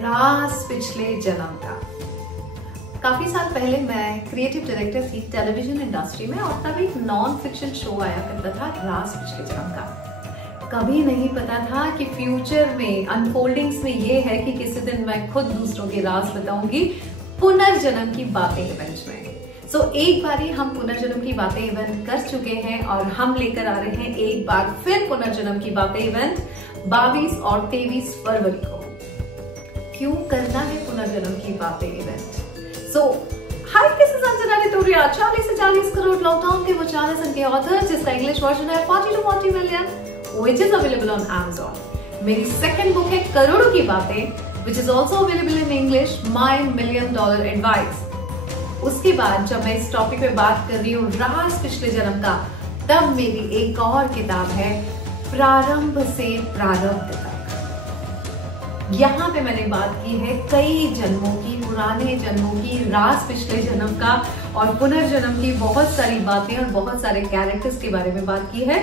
राज पिछले जन्म का। काफी साल पहले मैं क्रिएटिव डायरेक्टर थी टेलीविजन इंडस्ट्री में और तब एक नॉन फिक्शन शो आया करता था राज पिछले जन्म का। कभी नहीं पता था कि फ्यूचर में अनफोल्डिंग्स में ये है कि किसी दिन मैं खुद दूसरों के राज बताऊंगी पुनर्जन्म की बातें इवेंट में। एक बार ही हम पुनर्जन्म की बातें इवेंट कर चुके हैं और हम लेकर आ रहे हैं एक बार फिर पुनर्जन्म की बातें इवेंट 22 और 23 फरवरी को। क्यों करना है पुनर्जन्म की बातें event? Hi, this is Anjana रितोरिया। 40 से 40 करोड़ लॉकडाउन के वो 40 के ऑथर जिसका इंग्लिश वर्जन है 40 to 40 million, which is available on Amazon। मेरी सेकंड बुक है करोड़ों की बातें, which is also available in English, My $1 Million Advice। उसके बाद जब मैं इस टॉपिक पे बात कर रही हूँ राज पिछले जन्म का, तब मेरी एक और किताब है प्रारंभ से प्रारब्ध तक। यहाँ पे मैंने बात की है कई जन्मों की, पुराने जन्मों की, राज पिछले जन्म का और पुनर्जन्म की बहुत सारी बातें और बहुत सारे कैरेक्टर्स के बारे में बात की है।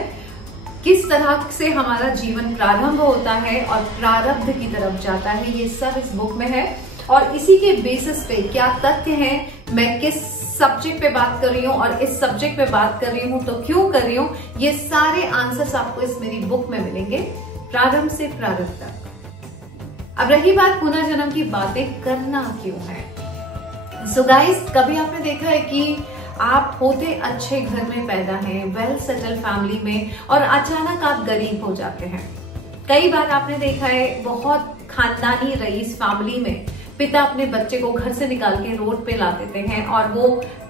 किस तरह से हमारा जीवन प्रारंभ होता है और प्रारब्ध की तरफ जाता है, ये सब इस बुक में है। और इसी के बेसिस पे क्या तथ्य हैं, मैं किस सब्जेक्ट पे बात कर रही हूँ और इस सब्जेक्ट पे बात कर रही हूँ तो क्यों कर रही हूँ, ये सारे आंसर्स आपको इस मेरी बुक में मिलेंगे प्रारंभ से प्रारब्ध तक। अब रही बात पुनर्जन्म की बातें करना क्यों है। सो गाइस, कभी आपने देखा है कि आप होते अच्छे घर में पैदा हैं, वेल सेटल फैमिली में, और अचानक आप गरीब हो जाते हैं। कई बार आपने देखा है बहुत खानदानी रईस फैमिली में पिता अपने बच्चे को घर से निकाल के रोड पे ला देते हैं और वो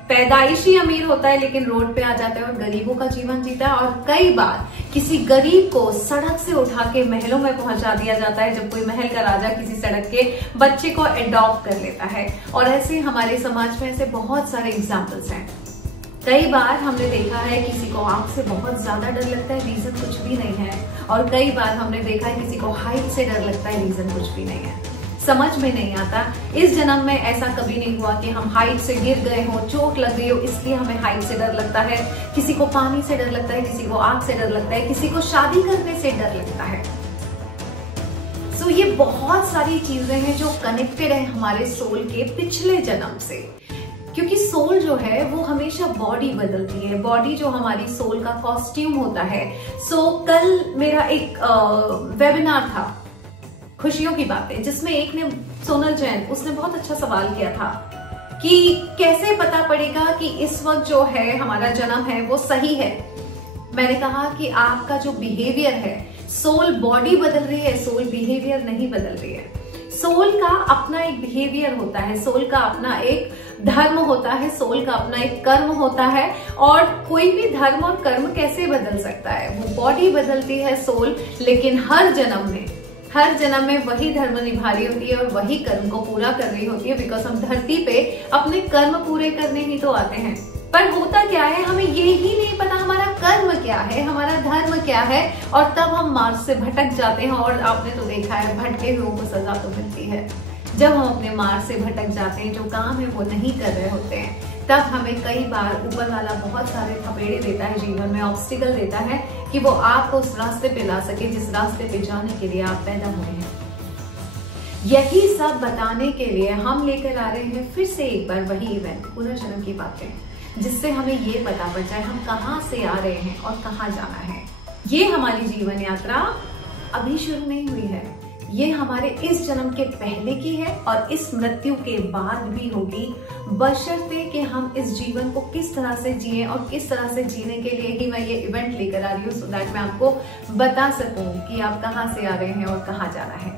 पैदाइशी अमीर होता है लेकिन रोड पे आ जाता है और गरीबों का जीवन जीता है। और कई बार किसी गरीब को सड़क से उठा के महलों में पहुंचा दिया जाता है जब कोई महल का राजा किसी सड़क के बच्चे को एडॉप्ट कर लेता है। और ऐसे हमारे समाज में ऐसे बहुत सारे एग्जाम्पल्स हैं। कई बार हमने देखा है किसी को आग से बहुत ज्यादा डर लगता है, रीजन कुछ भी नहीं है। और कई बार हमने देखा है किसी को हाइट से डर लगता है, रीजन कुछ भी नहीं है। समझ में नहीं आता। इस जन्म में ऐसा कभी नहीं हुआ कि हम हाइट से गिर गए हो, चोट लग गई हो, इसलिए हमें हाइट से डर लगता है। किसी को पानी से डर लगता है, किसी को आग से डर लगता है, किसी को शादी करने से डर लगता है। ये बहुत सारी चीजें हैं जो कनेक्टेड है हमारे सोल के पिछले जन्म से। क्योंकि सोल जो है वो हमेशा बॉडी बदलती है, बॉडी जो हमारी सोल का कॉस्ट्यूम होता है। कल मेरा एक वेबिनार था खुशियों की बातें, जिसमें एक ने, सोनल जैन, उसने बहुत अच्छा सवाल किया था कि कैसे पता पड़ेगा कि इस वक्त जो है हमारा जन्म है वो सही है। मैंने कहा कि आपका जो बिहेवियर है, सोल बॉडी बदल रही है, सोल बिहेवियर नहीं बदल रही है। सोल का अपना एक बिहेवियर होता है, सोल का अपना एक धर्म होता है, सोल का अपना एक कर्म होता है। और कोई भी धर्म और कर्म कैसे बदल सकता है? वो बॉडी बदलती है सोल, लेकिन हर जन्म में वही धर्म निभा रही होती है और वही कर्म को पूरा कर रही होती है। बिकॉज हम धरती पे अपने कर्म पूरे करने ही तो आते हैं। पर होता क्या है, हमें यही नहीं पता हमारा कर्म क्या है, हमारा धर्म क्या है, और तब हम मार्ग से भटक जाते हैं। और आपने तो देखा है भटके हुओं को सजा तो मिलती है। जब हम अपने मार्ग से भटक जाते हैं, जो काम है वो नहीं कर रहे होते हैं, तब हमें कई बार ऊपर वाला बहुत सारे थपेड़े देता है, जीवन में ऑब्स्टिकल देता है कि वो आपको उस रास्ते पे ला सके जिस रास्ते पे जाने के लिए आप पैदा हुए हैं। यही सब बताने के लिए हम लेकर आ रहे हैं फिर से एक बार वही इवेंट पुनर्जन्म की बातें, जिससे हमें ये पता पड़ जाए हम कहाँ से आ रहे हैं और कहाँ जाना है। ये हमारी जीवन यात्रा अभी शुरू नहीं हुई है, ये हमारे इस जन्म के पहले की है और इस मृत्यु के बाद भी होगी, बशर्ते कि हम इस जीवन को किस तरह से जिए। और किस तरह से जीने के लिए ही मैं ये इवेंट लेकर आ रही हूँ, सो दैट मैं आपको बता सकूं कि आप कहाँ से आ रहे हैं और कहाँ जाना है।